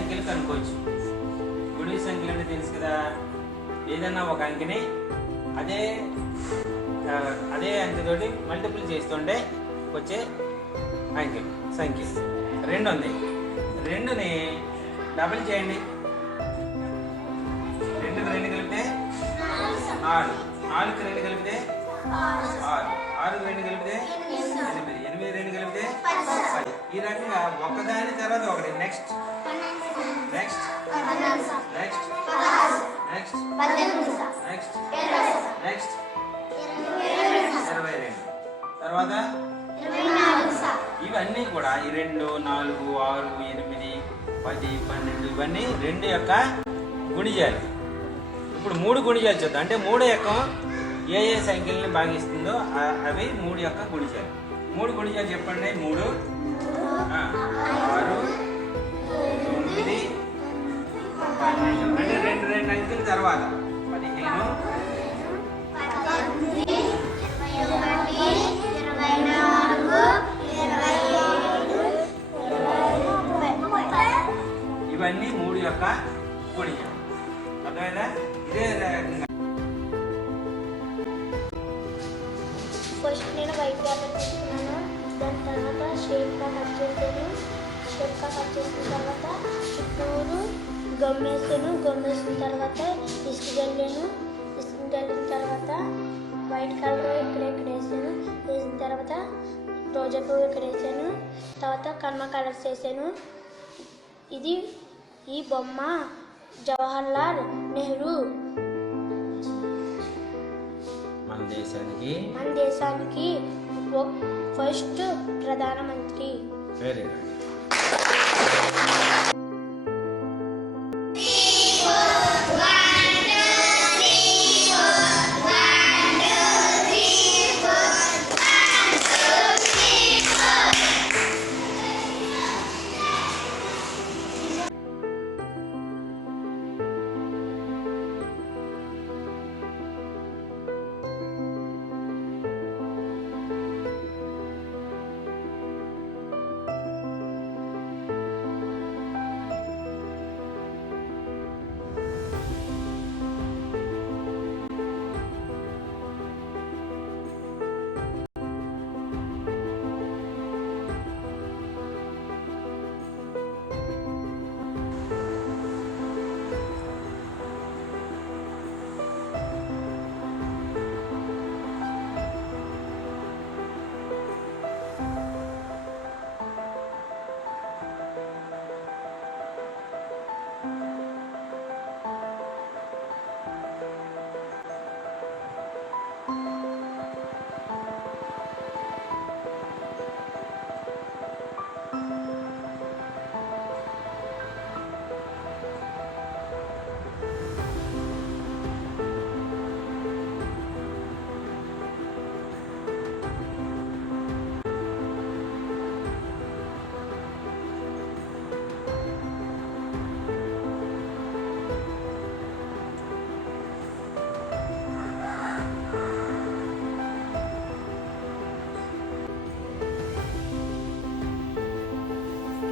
సంఖ్యలు కనుక్కోవచ్చు. గుణిజ సంఖ్యలు అంటే తెలుసు కదా, ఏదన్నా ఒక అంకెని అదే అంకెతోటి మల్టిపుల్ చేస్తుంటే వచ్చే అంకెలు సంఖ్య. 2 ఉంది, 2ని డబుల్ చేయండి. 2కి 2 కలిపితే 4, 4కి 2 కలిపితే 6, 6కి 2 కలిపితే 8, 8కి 2 కలిపితే 10. ఈ రకంగా ఒకదాని తర్వాత ఒకటి. Next next next next next next 22. తర్వాత ఇవన్నీ కూడా ఈ 2, 4, 6, 8, 10, 12 ఇవన్నీ 2 యొక్క గుణిజాలు. ఇప్పుడు 3 గుణిజాలు చూద్దాం. అంటే 3 యొక్క ఏ సంఖ్యలని భాగిస్తుందో అవి 3 యొక్క గుణిజాలు. 3 గుణిజాలు చెప్పండి. 3, 6, 9, 12. అంటే 2 అంకెల తర్వాత 15, 24, ఇవన్నీ 3 యొక్క గుణిజాలు. అర్థమైందా? ఇదే రకంగా ఫస్ట్ నేను వైట్ పేపర్ తీసుకున్నాను. దాని తర్వాత షేప్గా కట్ చేసాను. షేప్గా కట్ చేసిన తర్వాత చుట్టూరు గమ్మేసాను. గమ్మేసిన తర్వాత ఇసుక జల్లాను. ఇసుక జల్లిన తర్వాత వైట్ కలర్ ఇక్కడ వేసాను. వేసిన తర్వాత రోజా పువ్వు ఇక్కడ వేసాను. తర్వాత కర్మ కలర్స్ వేసాను. ఈ బొమ్మ జవహర్లాల్ నెహ్రూ మన దేశానికి ఫస్ట్ ప్రధానమంత్రి. Very good.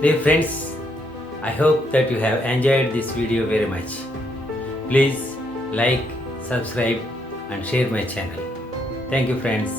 Dear friends, I hope that you have enjoyed this video very much. Please like, subscribe and share my channel. Thank you friends.